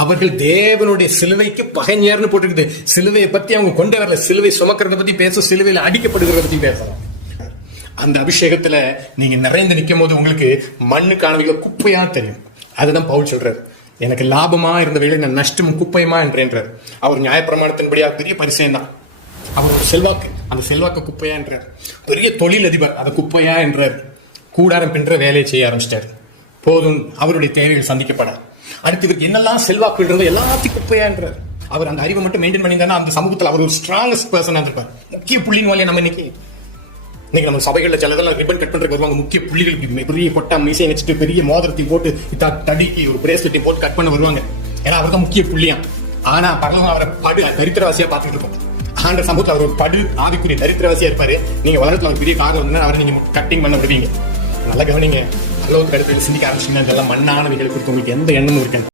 அவர்கள் தேவனுடைய சிலுவைக்கு பகைஞர்னு போட்டுக்கிட்டு சிலுவையை பத்தி அவங்க கொண்டு வரல. சிலுவை சுமக்கிறத பத்தி பேச, சிலுவையில் அடிக்கப்படுகிறத பத்தி பேசலாம். அந்த அபிஷேகத்துல நீங்க நிறைந்து நிற்கும் போது உங்களுக்கு மண்ணுக்கானவைகளை குப்பையா தெரியும். அதுதான் பவுல் சொல்றாரு, எனக்கு லாபமா இருந்த வேலை நான் நஷ்டமும் குப்பையுமா என்றார். அவர் நியாயப்பிரமாணத்தின்படியா பெரிய பரிசயம் தான். அவர் ஒரு செல்வாக்கு, அந்த செல்வாக்கு குப்பையா என்றார். பெரிய தொழிலதிபர், அதை குப்பையா என்றார். கூடாரம் பின்ற வேலையை செய்ய ஆரம்பிச்சிட்டார். போதும், அவருடைய தேவைகள் சந்திக்கப்பட. அடுத்து இவருக்கு என்னெல்லாம் செல்வாக்குன்றது எல்லாத்தையும் குப்பையா என்றார். அவர் அந்த அறிவை மட்டும் மெயின்டைன் பண்ணியிருந்தா அந்த சமூகத்தில் அவர் ஒரு ஸ்ட்ராங்கஸ்ட் பர்சனா இருப்பார். முக்கிய புள்ளின் வழியா நம்ம இன்னைக்கு நம்ம சபைகளில் சிலதெல்லாம் ரிப்பன் கட் பண்றதுக்கு வருவாங்க. முக்கிய புள்ளிகளுக்கு பெரிய கொட்டா மீசை வச்சுட்டு பெரிய மோதிரத்தை போட்டு தடிக்கு ஒரு பிரேஸ்லெட்டை போட்டு கட் பண்ண வருவாங்க. ஏன்னா அவர் தான் முக்கிய புள்ளியா. ஆனா பரவலும் அவரை படு தரித்திரவாசியா பார்த்துட்டு இருக்கோம். ஆண்ட சமூகத்தில் அவர் ஒரு படு ஆதிக்குரிய தரித்திரவாசியா இருப்பாரு. நீங்க உலகத்துல ஒரு பெரிய காரணம் வந்து அவரை நீங்க கட்டிங் பண்ண விடுவீங்க. நல்லா கவனிங்க. அளவுக்கு அடுத்து சிந்திக்க ஆரம்பிச்சீங்கன்னா இதெல்லாம் மண்ணானவைகளை குறித்து உங்களுக்கு எந்த எண்ணமும் இருக்கு.